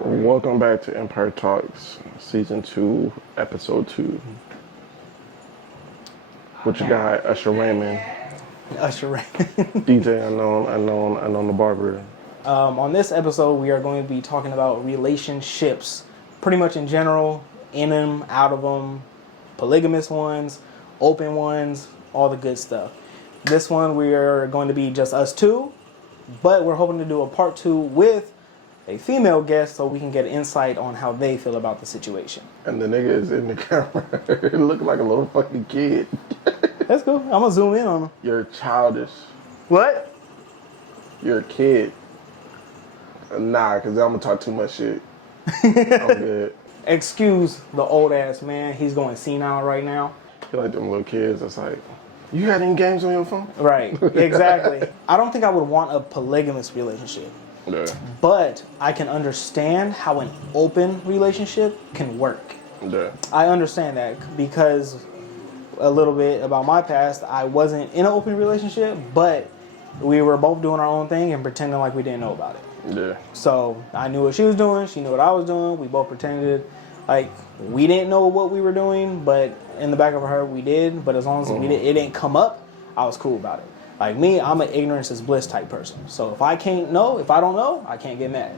Welcome back to Empire Talks, Season 2, Episode 2. What you got, Usher Raymond, Usher Raymond. DJ Unknown the Barber. On this episode, we are going to be talking about relationships, pretty much in general, in them, out of them, polygamous ones, open ones, all the good stuff. This one, we are going to be just us two, but we're hoping to do a part 2 with a female guest so we can get insight on how they feel about the situation. And the nigga is in the camera. Looking like a little fucking kid. That's cool. I'm going to zoom in on him. You're childish. What? You're a kid. Nah, because I'm going to talk too much shit. I'm good. Excuse the old ass man. He's going senile right now. You like them little kids that's like, you got any games on your phone? Right, exactly. I don't think I would want a polygamous relationship. Yeah. But I can understand how an open relationship can work. Yeah. I understand that because a little bit about my past, I wasn't in an open relationship, but we were both doing our own thing and pretending like we didn't know about it. Yeah. So I knew what she was doing, she knew what I was doing, we both pretended like we didn't know what we were doing, but in the back of our heart we did, but as long as it didn't come up, I was cool about it. Like me, I'm an ignorance is bliss type person. So if I don't know, I can't get mad.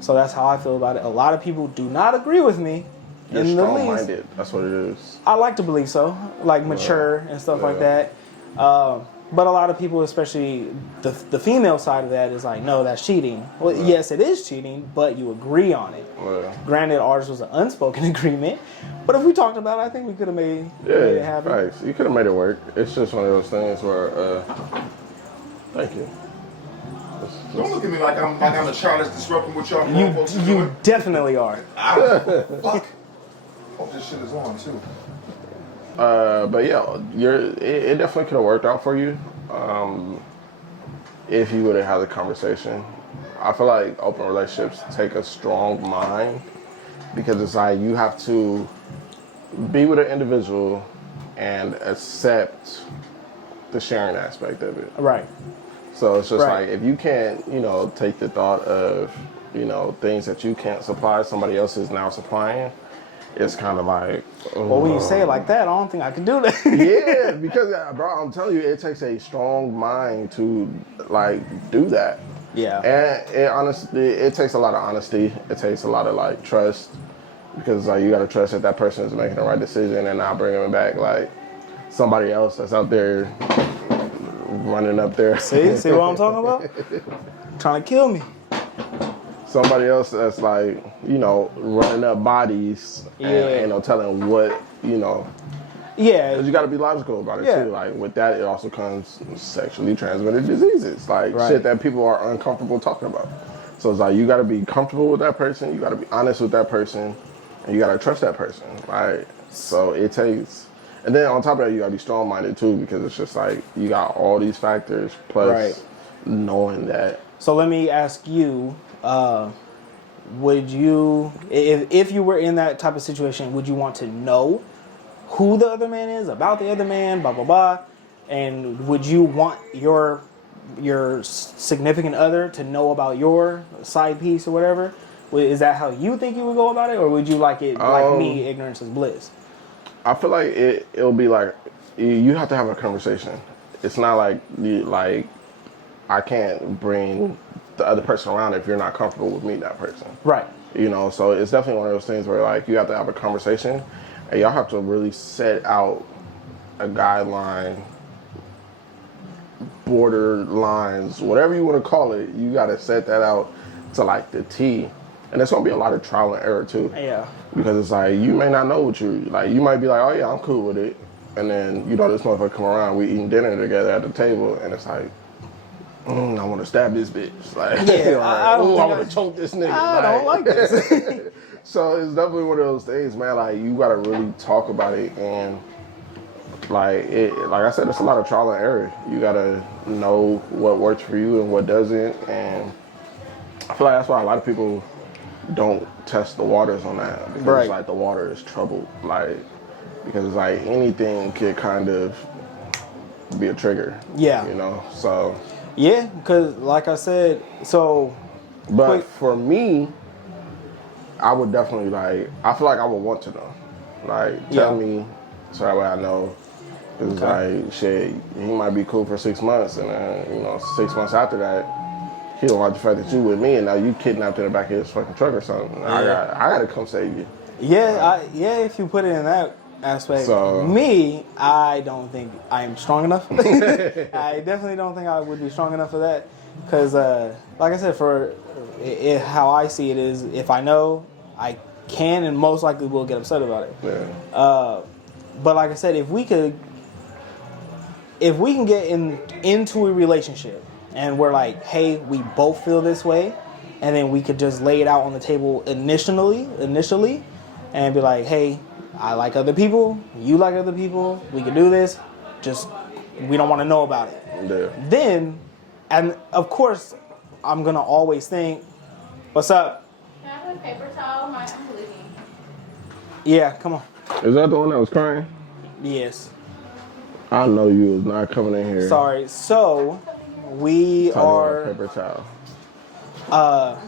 So that's how I feel about it. A lot of people do not agree with me. You're strong-minded. That's what it is. I like to believe so. Like mature and stuff like that. But a lot of people, especially the female side of that, is like, no, that's cheating. Well, yes, it is cheating, but you agree on it. Granted, ours was an unspoken agreement. But if we talked about it, I think we could have made it happen. Right. You could have made it work. It's just one of those things where, thank you. Don't look at me like I'm a childish disrupting what y'all folks are You doing. definitely are. I don't give a fuck. Hope this shit is on too. But yeah, it definitely could have worked out for you if you would have had the conversation. I feel like open relationships take a strong mind because it's like you have to be with an individual and accept the sharing aspect of it. Right. So it's just like if you can't, take the thought of, things that you can't supply, somebody else is now supplying. It's kind of like... Well, when you say it like that, I don't think I can do that. Yeah, because, bro, I'm telling you, it takes a strong mind to, do that. Yeah. And it takes a lot of honesty. It takes a lot of, trust. Because, you got to trust that person is making the right decision and not bringing it back, somebody else that's out there running up there. See what I'm talking about? Trying to kill me. Somebody else that's running up bodies and telling what Yeah, because you got to be logical about it too. With that, it also comes sexually transmitted diseases, shit that people are uncomfortable talking about. So it's you got to be comfortable with that person, you got to be honest with that person, and you got to trust that person, right? So it takes, and then on top of that, you got to be strong-minded too, because it's just you got all these factors plus knowing that. So let me ask you. Would you, if you were in that type of situation, would you want to know who the other man is, about the other man, blah, blah, blah? And would you want your significant other to know about your side piece or whatever? Is that how you think you would go about it? Or would you like it like me, ignorance is bliss? I feel like it'll be you have to have a conversation. It's not I can't bring the other person around if you're not comfortable with meeting that person. Right. So it's definitely one of those things where you have to have a conversation and y'all have to really set out a guideline, border lines, whatever you want to call it. You got to set that out to the T. And there's going to be a lot of trial and error too. Yeah. Because it's you may not know what you might be oh yeah, I'm cool with it. And then, this motherfucker come around, we eating dinner together at the table and it's I want to stab this bitch. I want to choke this nigga. I don't like this. So it's definitely one of those things, man. You got to really talk about it, and like I said, it's a lot of trial and error. You got to know what works for you and what doesn't, and I feel like that's why a lot of people don't test the waters on that because the water is troubled, because anything could kind of be a trigger. Yeah. So. Yeah, because like I said, so... But for me, I would definitely like. I feel like I would want to know. Like, tell Yeah. me, so that way I know. It's like shit. He might be cool for 6 months, and then 6 months after that, he don't like the fact that you with me, and now you kidnapped in the back of his fucking truck or something. Yeah. I gotta come save you. Yeah, if you put it in that aspect. So- Me, I don't think I am strong enough. I definitely don't think I would be strong enough for that. Because, like I said, how I see it is, if I know, I can and most likely will get upset about it. Yeah. But like I said, if we can get into a relationship and we're like, hey, we both feel this way, and then we could just lay it out on the table initially, and be like, hey, I like other people, you like other people, we can do this, just we don't want to know about it. Yeah. Then, and of course, I'm gonna always think, what's up? Can I have a paper towel? I'm bleeding. Yeah, come on. Is that the one that was crying? Yes. I know you was not coming in here. Sorry. So, we Talking about are. paper towel.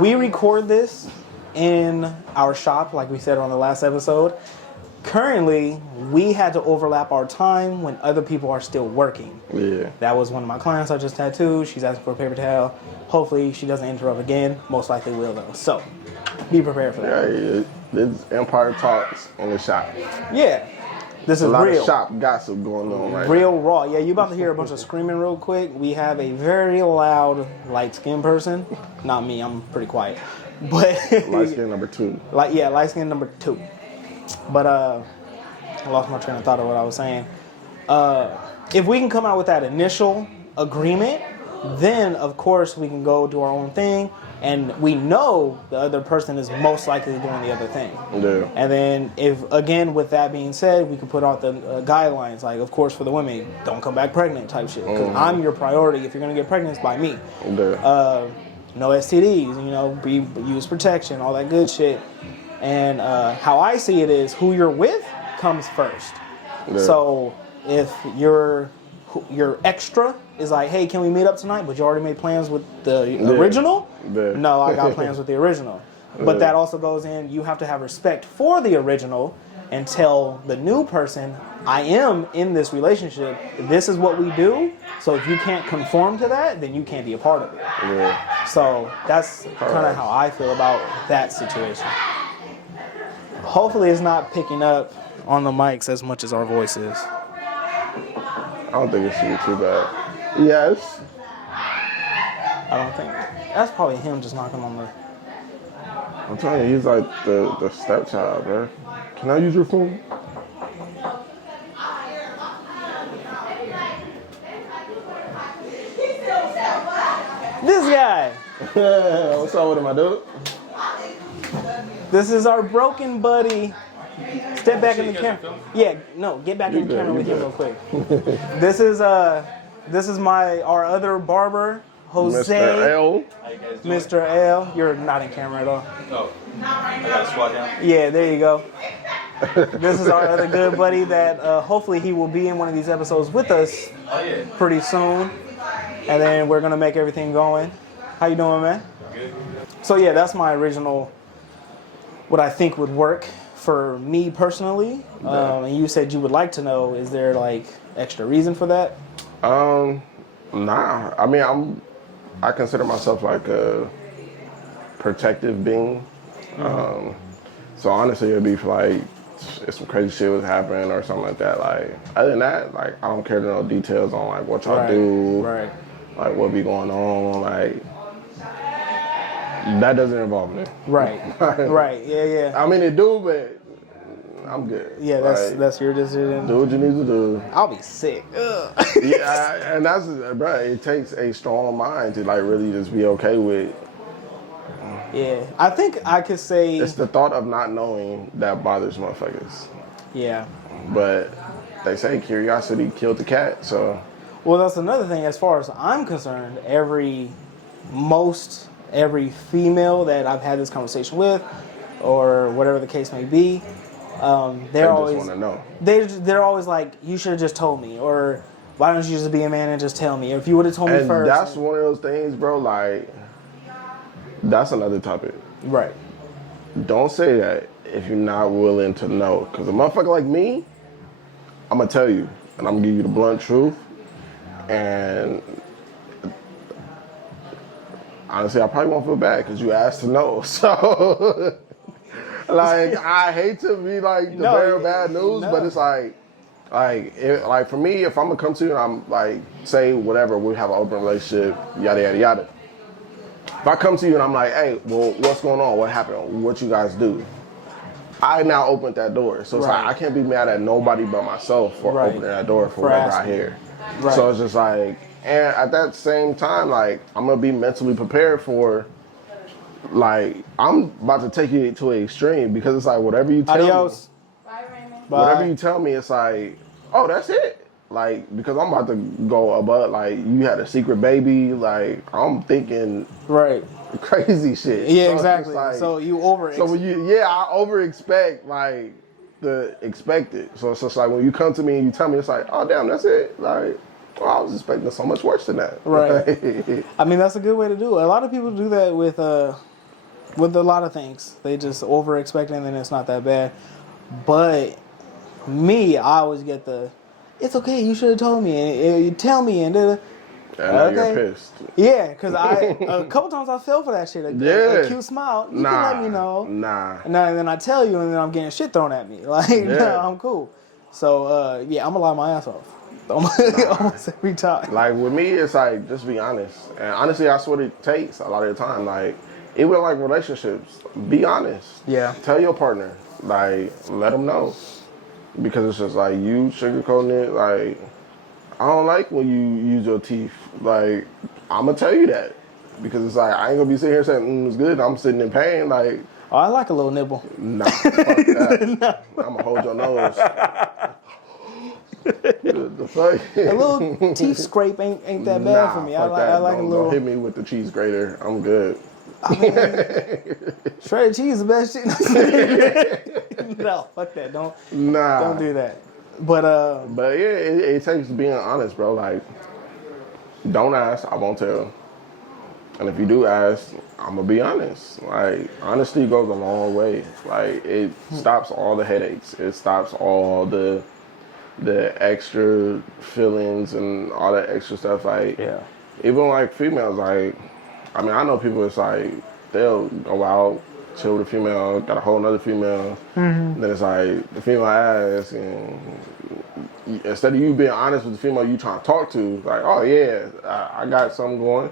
We record this in our shop, like we said on the last episode. Currently, we had to overlap our time when other people are still working. Yeah. That was one of my clients I just tattooed. She's asking for a paper towel. Hopefully, she doesn't interrupt again. Most likely will, though. So, be prepared for that. Yeah. This Empire Talks in the shop. Yeah. This A is lot real. of shop gossip going on right Real raw. Yeah, you about to hear a bunch of screaming real quick. We have a very loud, light-skinned person. Not me. I'm pretty quiet. But now. Light skin number 2. light skin number 2. But I lost my train of thought of what I was saying. If we can come out with that initial agreement, then of course we can go do our own thing, and we know the other person is most likely doing the other thing. Yeah. And then, if again, with that being said, we could put out the guidelines, like of course for the women, don't come back pregnant type shit. Because I'm your priority. If you're gonna get pregnant, it's by me. Yeah. No STDs, use protection, all that good shit. And how I see it is, who you're with comes first. Yeah. So if your extra is like, hey, can we meet up tonight? But you already made plans with the original. Yeah. No, I got plans with the original. But that also goes in, you have to have respect for the original and tell the new person, I am in this relationship. This is what we do. So if you can't conform to that, then you can't be a part of it. Yeah. So that's kind of how I feel about that situation. Hopefully it's not picking up on the mics as much as our voices. I don't think it should be too bad. Yes. I don't think. That's probably him just knocking on the... I'm telling you, he's like the stepchild, bro. Can I use your phone? This guy! What's up with him, my dude? This is our broken buddy. Step back in the camera. Yeah, no, get back in the camera with him real quick. This is our other barber, Jose. Mr. L. Mr. L. You're not in camera at all. Oh, I gotta squat down. Yeah, there you go. This is our other good buddy that hopefully he will be in one of these episodes with us Oh yeah. pretty soon. And then we're gonna make everything going. How you doing, man? Good. So yeah, that's my original, what I think would work for me personally. And you said you would like to know, is there like extra reason for that? Nah. I mean, I consider myself like a protective being. So honestly, it'd be for like if some crazy shit was happening or something like that. Like other than that, like I don't care to know details on like what y'all do, Right. like what be going on, like that doesn't involve me. Right. Right. Yeah, yeah. I mean, it do, but I'm good. Yeah, Like, that's your decision. do what you need to do. I'll be sick. Ugh. Yeah, and that's, bro. It takes a strong mind to like really just be okay with. Yeah. I think I could say, It's the thought of not knowing that bothers motherfuckers. yeah. But they say curiosity killed the cat, so Well, that's another thing. As far as I'm concerned, every female that I've had this conversation with, or whatever the case may be, they they're just always want to know. they're always like, you should have just told me, or why don't you just be a man and just tell me? Or if you would have told me And first. that's one of those things, bro. Like, that's another topic. Right. don't say that if you're not willing to know. Because a motherfucker like me, I'm going to tell you. And I'm going to give you the blunt truth. And honestly, I probably won't feel bad because you asked to know. So, like, I hate to be like the bearer of bad news, but it's like for me, if I'm gonna come to you and I'm like, say whatever, we have an open relationship, yada yada yada. If I come to you and I'm like, hey, well, what's going on? What happened? What you guys do? I now opened that door, so it's like I can't be mad at nobody but myself for opening that door for whatever I hear. Right. So it's just like, and at that same time, like, I'm gonna be mentally prepared for, like, I'm about to take it to an extreme because it's like whatever you tell me, Bye, Raymond. whatever you tell me, it's like, oh, that's it. Like, because I'm about to go above, like, you had a secret baby, like, I'm thinking crazy shit. Yeah, so exactly. Like, so you over. So when I over expect like the expected. So it's just like when you come to me and you tell me, it's like, oh damn, that's it. Like, well, I was expecting so much worse than that. Right. I mean, that's a good way to do it. A lot of people do that with a lot of things. They just over expect and then it's not that bad. But me, I always get it's okay. You should have told me. And you tell me and. And now you're pissed. Yeah, because a couple times I fell for that shit. A cute smile. You can let me know. And then I tell you, and then I'm getting shit thrown at me. Like, no, I'm cool. So, yeah, I'm going to lie my ass off. Almost every time. Like, with me, it's like, just be honest. And honestly, that's what it takes a lot of the time. Like, even like relationships, be honest. Yeah. Tell your partner. Like, let them know. Because it's just like, you sugarcoating it, like, I don't like when you use your teeth. Like, I'm going to tell you that. Because it's like, I ain't going to be sitting here saying, it's good. I'm sitting in pain. Like, oh, I like a little nibble. Nah, fuck that. No. I'm going to hold your nose. The fuck? A little teeth scrape ain't that bad for me. I like a little. Don't hit me with the cheese grater. I'm good. I mean, shredded cheese is the best shit. No, fuck that. Don't do that. But yeah, it takes being honest, bro. Like, don't ask, I won't tell. And if you do ask, I'm gonna be honest. Like, honesty goes a long way. Like, it stops all the headaches. It stops all the extra feelings and all that extra stuff. Like, even like females, like, I mean, I know people. It's like they'll go out, chill with a female, got a whole nother female. Then it's like the female asks, and instead of you being honest with the female you trying to talk to, like, oh yeah, I got something going.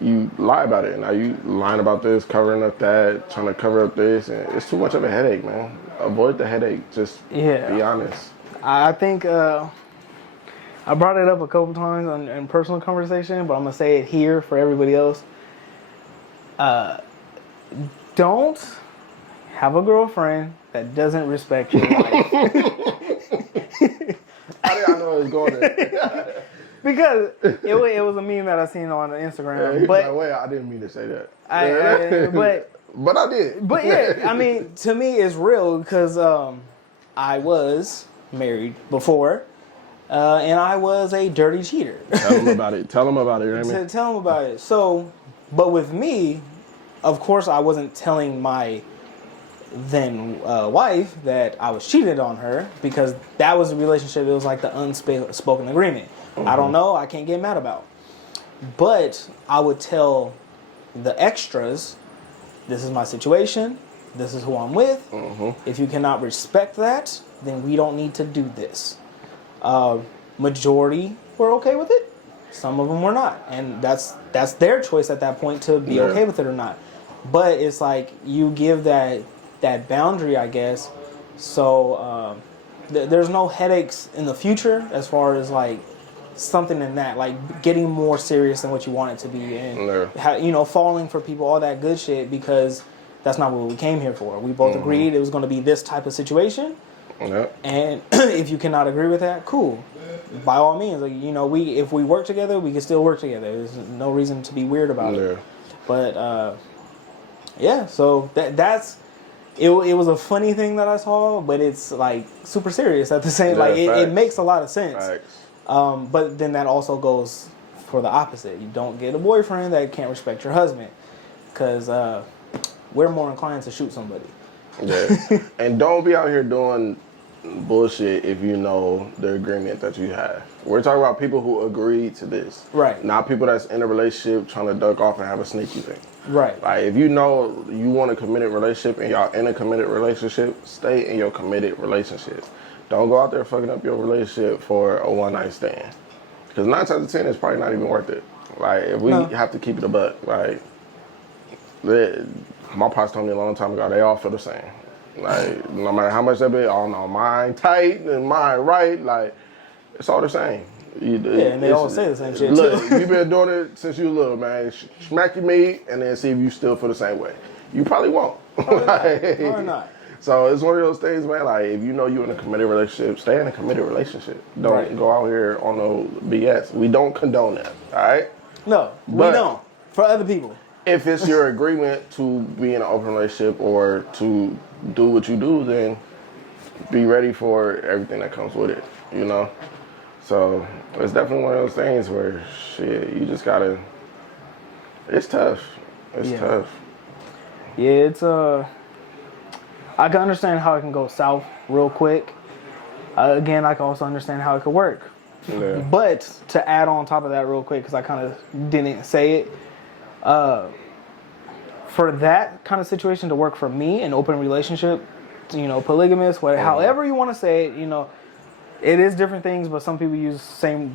You lie about it. Now you lying about this, covering up that, trying to cover up this, and it's too much of a headache, man. Avoid the headache. Just be honest. I think I brought it up a couple times in personal conversation, but I'm gonna say it here for everybody else. Don't have a girlfriend that doesn't respect your life. How did I know it was going there? Because it was a meme that I seen on Instagram. But like, wait, I didn't mean to say that. But I did. But yeah, I mean, to me, it's real because I was married before, and I was a dirty cheater. Tell them about it. Tell them about it, Raymond. Tell them about it. So, but with me, of course, I wasn't telling my then wife that I was cheated on her because that was a relationship. It was like the unspoken agreement. I don't know. I can't get mad about. But I would tell the extras, this is my situation. This is who I'm with. If you cannot respect that, then we don't need to do this. Majority were okay with it. Some of them were not. And that's their choice at that point to be okay with it or not. But it's like you give that boundary, I guess. So there's no headaches in the future as far as like something in that, like getting more serious than what you want it to be, and falling for people, all that good shit, because that's not what we came here for. We both agreed it was going to be this type of situation, and if you cannot agree with that, cool. By all means, like, if we work together, we can still work together. There's no reason to be weird about it. But so that's. It was a funny thing that I saw, but it's like super serious at the same. It makes a lot of sense. But then that also goes for the opposite. You don't get a boyfriend that can't respect your husband, because we're more inclined to shoot somebody. Yeah. And don't be out here doing bullshit if you know the agreement that you have. We're talking about people who agree to this. Right. Not people that's in a relationship trying to duck off and have a sneaky thing. Right. Like, if you know you want a committed relationship and y'all in a committed relationship, stay in your committed relationship. Don't go out there fucking up your relationship for a one-night stand. Because 9 times out of 10, it's probably not even worth it. Like, if we have to keep it a buck, like, my pops told me a long time ago, they all feel the same. Like, no matter how much that be, oh no, mine tight and mine right, like, it's all the same. And they all say the same shit, look, too. You've been doing it since you little, man. Smack your meat and then see if you still feel the same way. You probably won't. Or not. So it's one of those things, man, like, if you know you're in a committed relationship, stay in a committed relationship. Don't go out here on no BS. We don't condone that, all right? No, we don't. For other people. If it's your agreement to be in an open relationship or to do what you do, then be ready for everything that comes with it, you know? So it's definitely one of those things where, shit, you just gotta, it's tough. It's tough. Yeah, it's, I can understand how it can go south real quick. Again, I can also understand how it could work. Yeah. But to add on top of that real quick, because I kind of didn't say it, for that kind of situation to work for me, an open relationship, you know, polygamous, however you want to say it, you know, it is different things, but some people use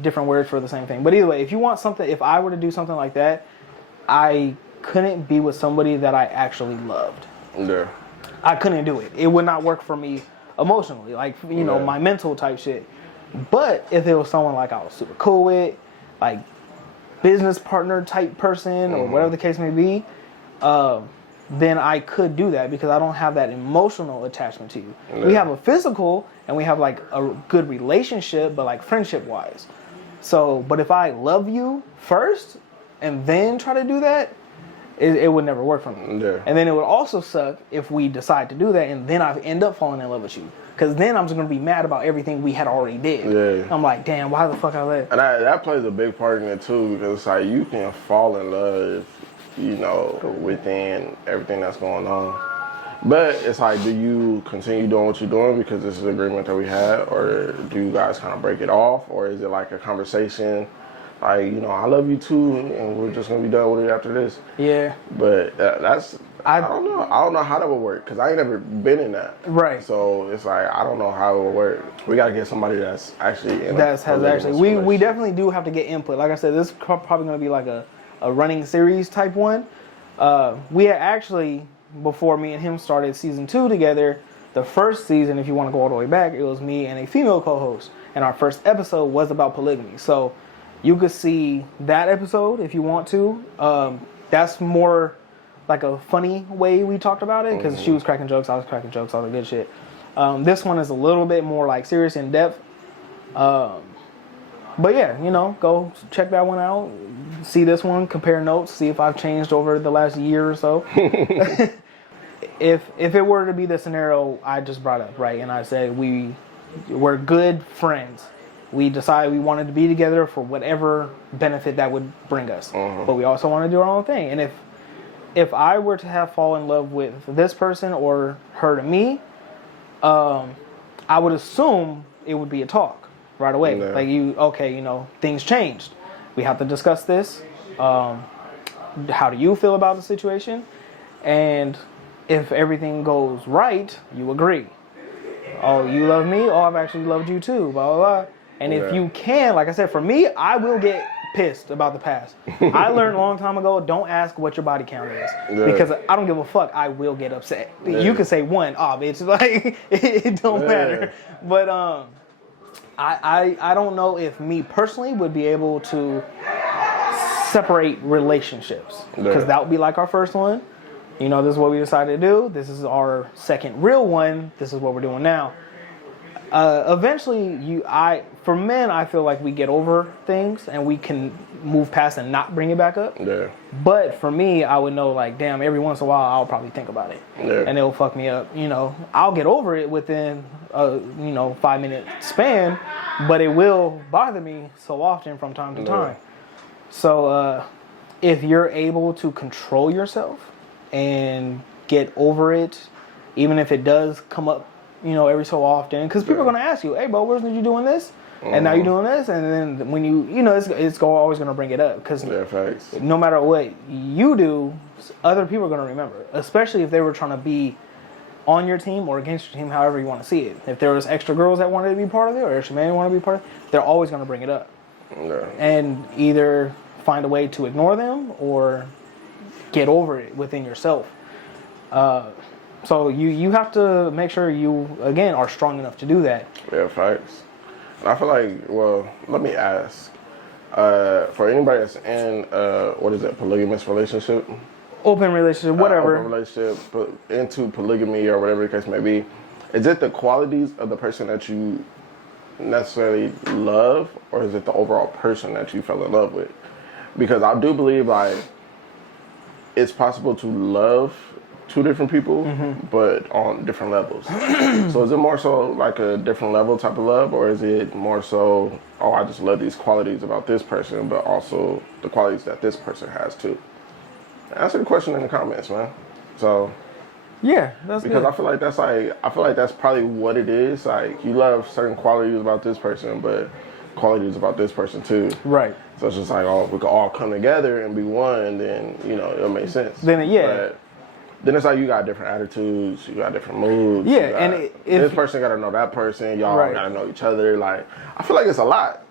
different words for the same thing. But either way, if you want something, if I were to do something like that, I couldn't be with somebody that I actually loved. Yeah. I couldn't do it. It would not work for me emotionally, like, you know, my mental type shit. But if it was someone like I was super cool with, like business partner type person or whatever the case may be, then I could do that because I don't have that emotional attachment to you. Yeah. We have a physical and we have like a good relationship, but like friendship wise. So, but if I love you first and then try to do that, it would never work for me. Yeah. And then it would also suck if we decide to do that and then I end up falling in love with you. Because then I'm just going to be mad about everything we had already did. Yeah. I'm like, damn, why the fuck I let? And that plays a big part in it too, because it's like you can fall in love, you know, within everything that's going on. But it's like, do you continue doing what you're doing because this is an agreement that we had, or do you guys kind of break it off, or is it like a conversation? Like, you know, I love you too, and we're just gonna be done with it after this. Yeah. But I don't know. I don't know how that would work because I ain't never been in that. Right. So it's like I don't know how it would work. We gotta get somebody that's actually in. We definitely do have to get input. Like I said, this is probably gonna be like a running series type one. We had actually, before me and him started season 2 together, the first season, if you want to go all the way back, it was me and a female co-host, and our first episode was about polygamy. So you could see that episode if you want to. That's more like a funny way we talked about it because she was cracking jokes, I was cracking jokes, all the good shit. This one is a little bit more like serious in depth. But yeah, you know, go check that one out. See this one, compare notes, see if I've changed over the last year or so. If it were to be the scenario I just brought up, right, and I said we're good friends. We decided we wanted to be together for whatever benefit that would bring us. But we also want to do our own thing. And if I were to have fallen in love with this person or her to me, I would assume it would be a talk right away. Yeah. Like you know, things changed. We have to discuss this. How do you feel about the situation? And if everything goes right, you agree. Oh, you love me? Oh, I've actually loved you too, blah, blah, blah. And if you can, like I said, for me, I will get pissed about the past. I learned a long time ago, don't ask what your body count is. Yeah. Because I don't give a fuck, I will get upset. Yeah. You can say 1, bitch, like, it don't matter. But I don't know if me personally would be able to separate relationships. Because that would be like our first one. You know, this is what we decided to do. This is our second real one. This is what we're doing now. Eventually, for men, I feel like we get over things and we can move past and not bring it back up. Yeah. But for me, I would know, like, damn, every once in a while, I'll probably think about it. Yeah. And it'll fuck me up. You know, I'll get over it within a 5-minute span, but it will bother me so often from time to time. So if you're able to control yourself and get over it, even if it does come up, every so often. Because people are going to ask you, hey, bro, where did you doing this? And now you're doing this. And then when it's always going to bring it up. Because no matter what you do, other people are going to remember. Especially if they were trying to be on your team or against your team, however you want to see it. If there was extra girls that wanted to be part of it or extra men that wanted to be part of it, they're always going to bring it up. Yeah. And either find a way to ignore them or get over it within yourself. So you have to make sure you, again, are strong enough to do that. Yeah, facts. And I feel like, well, let me ask. For anybody that's in, polygamous relationship? Open relationship, whatever. Open relationship, into polygamy or whatever the case may be. Is it the qualities of the person that you necessarily love, or is it the overall person that you fell in love with? Because I do believe, like, it's possible to love two different people, but on different levels. So is it more so like a different level type of love, or is it more so, oh, I just love these qualities about this person, but also the qualities that this person has too? Answer the question in the comments, man. So yeah, that's because good. I feel like that's probably what it is. Like, you love certain qualities about this person, but qualities about this person too. Right. So it's just like, oh, if we could all come together and be one, then it'll make sense. Then But then it's like you got different attitudes, you got different moods. Yeah, and this person got to know that person. Y'all Right. got to know each other. Like, I feel like it's a lot.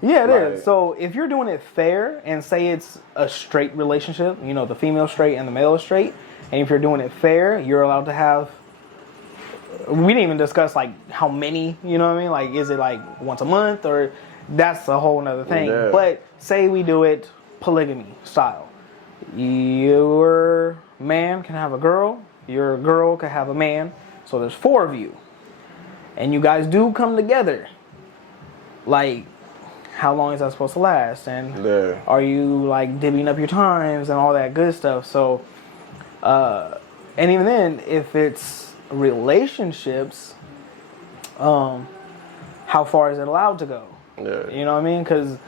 Yeah, it is. Like, So if you're doing it fair and say it's a straight relationship, the female straight and the male is straight, and if you're doing it fair, you're allowed to have. We didn't even discuss like how many. You know what I mean? Like, is it like once a month, or that's a whole nother thing. Yeah. But say we do it polygamy style. Your man can have a girl. Your girl can have a man. So there's 4 of you, and you guys do come together. Like, how long is that supposed to last? And are you like divvying up your times and all that good stuff? So, and even then, if it's relationships, how far is it allowed to go? Yeah. You know what I mean? Because,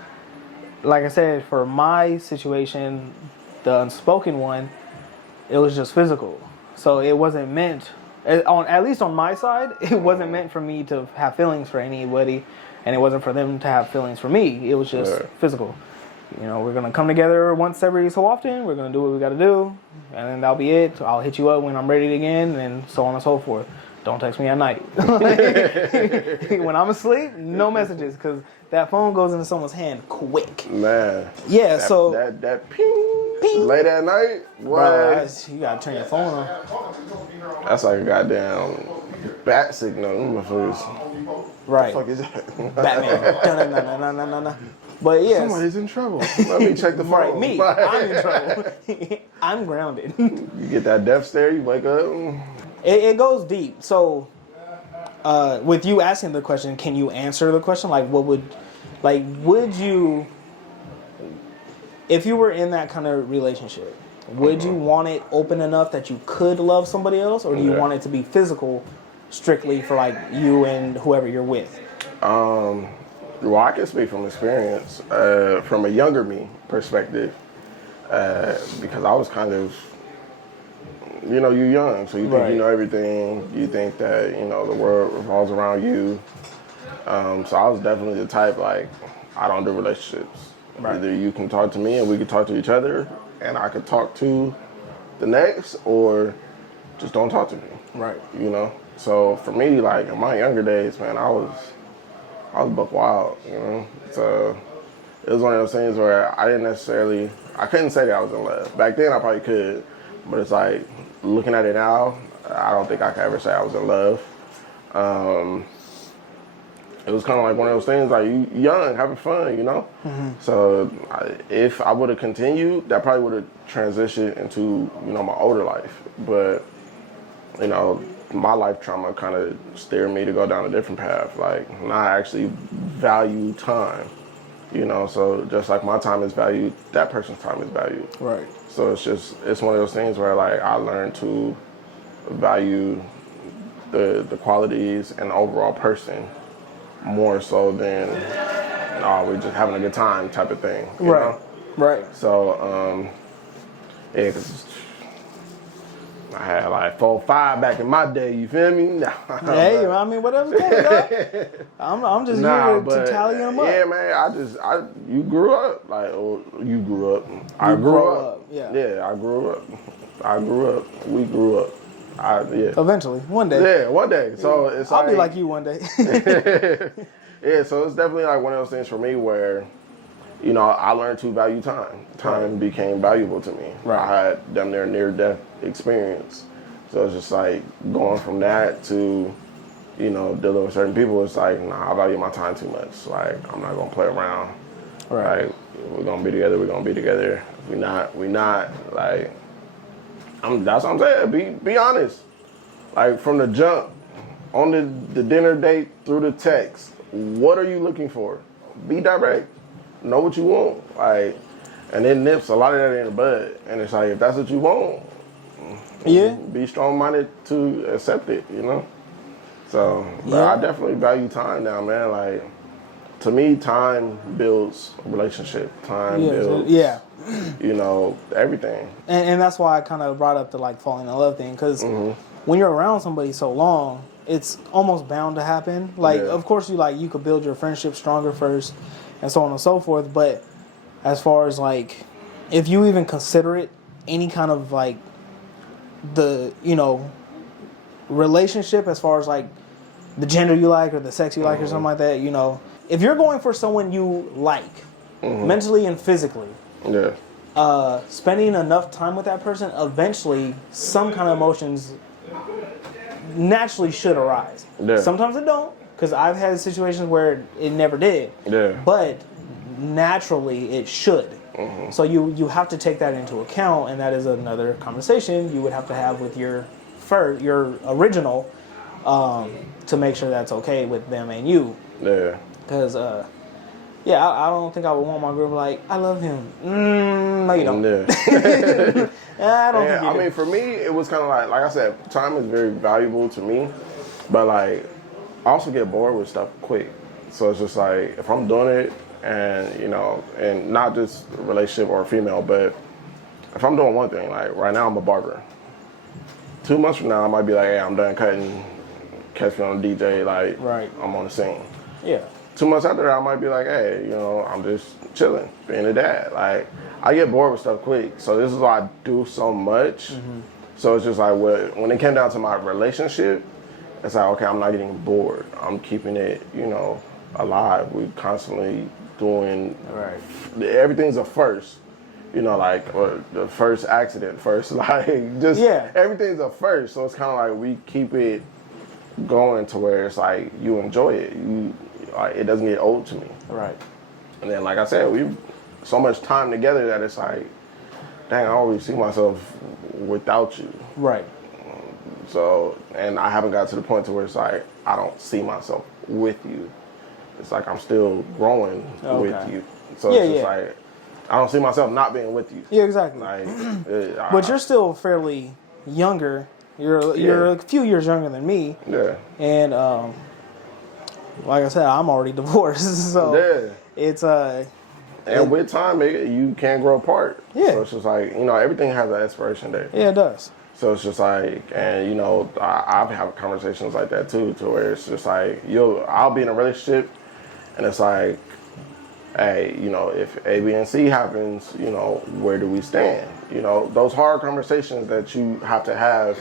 like I said, for my situation, the unspoken one, it was just physical. So it wasn't meant, at least on my side, it wasn't meant for me to have feelings for anybody. And it wasn't for them to have feelings for me. It was just physical. We're going to come together once every so often. We're going to do what we got to do. And then that'll be it. I'll hit you up when I'm ready again, and so on and so forth. Don't text me at night. When I'm asleep, no messages, because that phone goes into someone's hand quick. Man. Yeah, so. That ping late at night? Bro, you got to turn your phone on. That's like a goddamn bat signal. Right. What the fuck is that? Batman. No. But yes. Somebody's in trouble. Let me check the phone. Right, me. I'm in trouble. I'm grounded. You get that death stare, you wake up. It goes deep. So, with you asking the question, can you answer the question? Like, would you, if you were in that kind of relationship, would you want it open enough that you could love somebody else, or do you want it to be physical, strictly for like you and whoever you're with? Well, I can speak from experience, from a younger me perspective, because I was kind of, you're young, so you think you know everything. You think that, the world revolves around you. So I was definitely the type, like, I don't do relationships. Right. Either you can talk to me and we can talk to each other, and I could talk to the next, or just don't talk to me. Right. So for me, like, in my younger days, man, I was buck wild, So it was one of those things where I couldn't say that I was in love. Back then I probably could, but it's like, looking at it now, I don't think I could ever say I was in love. It was kind of like one of those things, like, you young, having fun, Mm-hmm. So if I would have continued, that probably would have transitioned into, my older life. But, my life trauma kind of steered me to go down a different path. Like, not actually value time, so just like my time is valued, that person's time is valued. Right. So it's one of those things where, like, I learned to value the qualities and the overall person more so than, we're just having a good time type of thing. You know? Right. So, yeah, 'cause I had like 4 or 5 back in my day. You feel me? Nah, Hey, I mean, whatever's going on. I'm just here to tally them up. Yeah, man. You grew up like, oh, you grew up. I grew grow up. up, yeah. Yeah, I grew up. I grew up. We grew up. Yeah. Eventually, one day. Yeah, one day. So it's I'll be like you one day. Yeah, so it's definitely like one of those things for me where, you know, I learned to value time. Time became valuable to me. Right. I had damn near death experience. So it's just like going from that to, you know, dealing with certain people, it's like, nah, I value my time too much. Like, I'm not gonna play around. Right. Like, we're gonna be together, we're gonna be together. If we not, we not. Like, that's what I'm saying. Be honest. Like, from the jump, on the dinner date, through the text, what are you looking for? Be direct. Know what you want. Like, and then nips a lot of that in the bud. And it's like, if that's what you want, Yeah. be strong-minded to accept it, you know? So, but Yeah. I definitely value time now, man. Like, to me, time builds a relationship. Time builds, Yeah. you know, everything. And that's why I kind of brought up the like falling in love thing, because when you're around somebody so long, it's almost bound to happen. Like, Yeah. of course, you could build your friendship stronger first, and so on and so forth. But as far as like, if you even consider it any kind of like the relationship, as far as like the gender you like or the sex you like or something like that, if you're going for someone you like mentally and physically. Yeah. Spending enough time with that person, eventually some kind of emotions naturally should arise. Yeah. Sometimes it don't, because I've had situations where it never did. Yeah. But naturally it should. So you have to take that into account, and that is another conversation you would have to have with your original, to make sure that's okay with them and you. Yeah. Because I don't think I would want my girl like, I love him. No, you don't. Yeah. I don't think you I do. mean, for me, it was kind of like I said, time is very valuable to me, but like, I also get bored with stuff quick. So it's just like, if I'm doing it, and and not just a relationship or a female, but if I'm doing one thing, like right now I'm a barber. 2 months from now, I might be like, hey, I'm done cutting, catch me on the DJ, like, Right. I'm on the scene. Yeah. 2 months after that, I might be like, hey, I'm just chilling, being a dad. Like, I get bored with stuff quick. So this is why I do so much. So it's just like, when it came down to my relationship, it's like, okay, I'm not getting bored. I'm keeping it, alive. We constantly doing, everything's a first. Like the first accident, first, like, just, everything's a first. So it's kind of like we keep it going to where it's like you enjoy it. It doesn't get old to me. Right. And then, like I said, we so much time together that it's like, dang, I don't really see myself without you. Right. So, and I haven't got to the point to where it's like, I don't see myself with you. It's like I'm still growing with you. So it's just like, I don't see myself not being with you. Yeah, exactly. Like, but you're still fairly younger. You're a few years younger than me. Yeah. And like I said, I'm already divorced. So it's and with time, you can grow apart. Yeah. So it's just like, everything has an expiration date. Yeah, it does. So it's just like, and I've had conversations like that too, to where it's just like, I'll be in a relationship, and it's like, hey, if A, B, and C happens, where do we stand? Those hard conversations that you have to have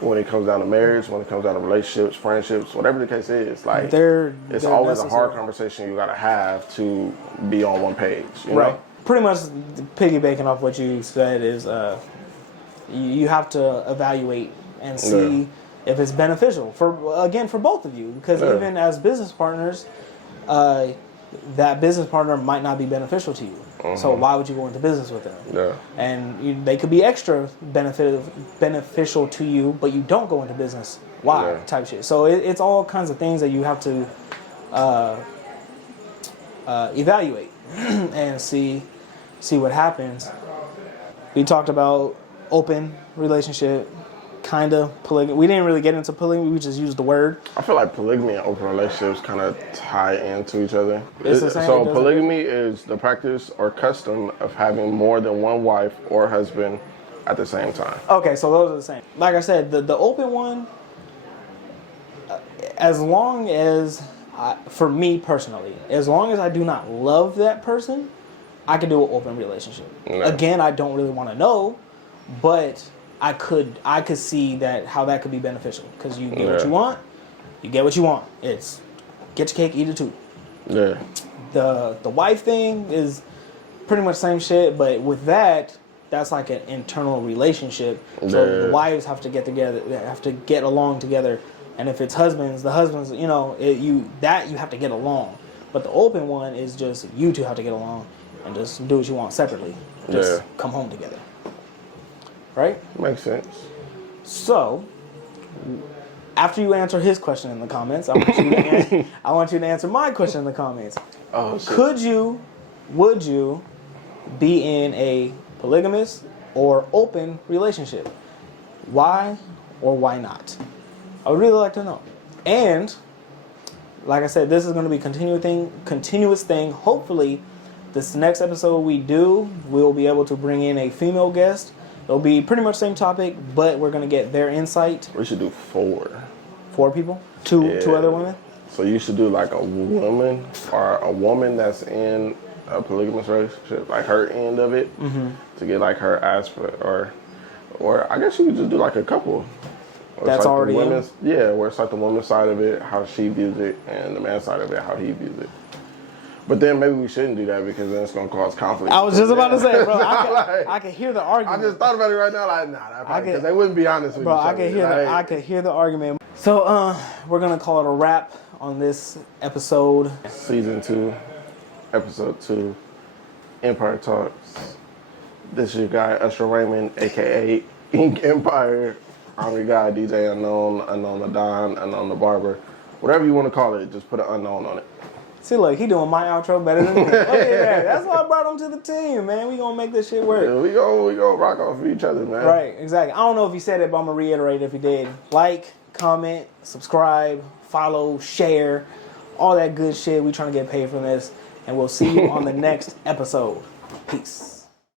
when it comes down to marriage, when it comes down to relationships, friendships, whatever the case is, like, it's always a hard conversation you gotta have to be on one page, you know? Pretty much piggybacking off what you said is, you have to evaluate and see if it's beneficial for both of you, because even as business partners, that business partner might not be beneficial to you. So why would you go into business with them? Yeah. And they could be extra beneficial to you, but you don't go into business. Why? Type shit. So it's all kinds of things that you have to evaluate and see what happens. We talked about open relationship, kind of polygamy. We didn't really get into polygamy. We just used the word. I feel like polygamy and open relationships kind of tie into each other. It's the same, so polygamy is the practice or custom of having more than one wife or husband at the same time. Okay, so those are the same. Like I said, the open one, as long as, for me personally, as long as I do not love that person, I can do an open relationship. Yeah. Again, I don't really want to know, but I could see that how that could be beneficial because you get what you want, you get what you want. It's get your cake, eat it too. Yeah. The wife thing is pretty much the same shit, but with that, that's like an internal relationship. So the wives have to get together, they have to get along together. And if it's husbands, the husbands, you know, you have to get along. But the open one is just you two have to get along and just do what you want separately. Just come home together. Right? Makes sense. So, after you answer his question in the comments, I want you to answer my question in the comments. Oh, shit. Would you be in a polygamous or open relationship? Why or why not? I would really like to know. And like I said, this is going to be continuous thing. Hopefully, this next episode we'll be able to bring in a female guest. It'll be pretty much the same topic, but we're going to get their insight. We should do 4. 4 people? Two other women? So you should do like a woman or a woman that's in a polygamous relationship, like her end of it, to get like her aspect, or I guess you could just do like a couple. That's like already in? where it's like the woman's side of it, how she views it, and the man's side of it, how he views it. But then maybe we shouldn't do that because then it's gonna cause conflict. I was just about to say, bro. I can hear the argument. I just thought about it right now, like nah, because they wouldn't be honest with bro. each other. I could hear the argument. So we're gonna call it a wrap on this episode. Season 2, episode 2, Empire Talks. This is your guy Usher Raymond, aka Ink Empire. I'm your guy DJ Unknown, Unknown the Don, Unknown the Barber, whatever you want to call it. Just put an unknown on it. See, look, he doing my outro better than me. Look at that. That's why I brought him to the team, man. We gonna make this shit work. Yeah, we gonna rock off of each other, man. Right, exactly. I don't know if he said it, but I'm gonna reiterate if he did. Like, comment, subscribe, follow, share, all that good shit. We trying to get paid from this, and we'll see you on the next episode. Peace.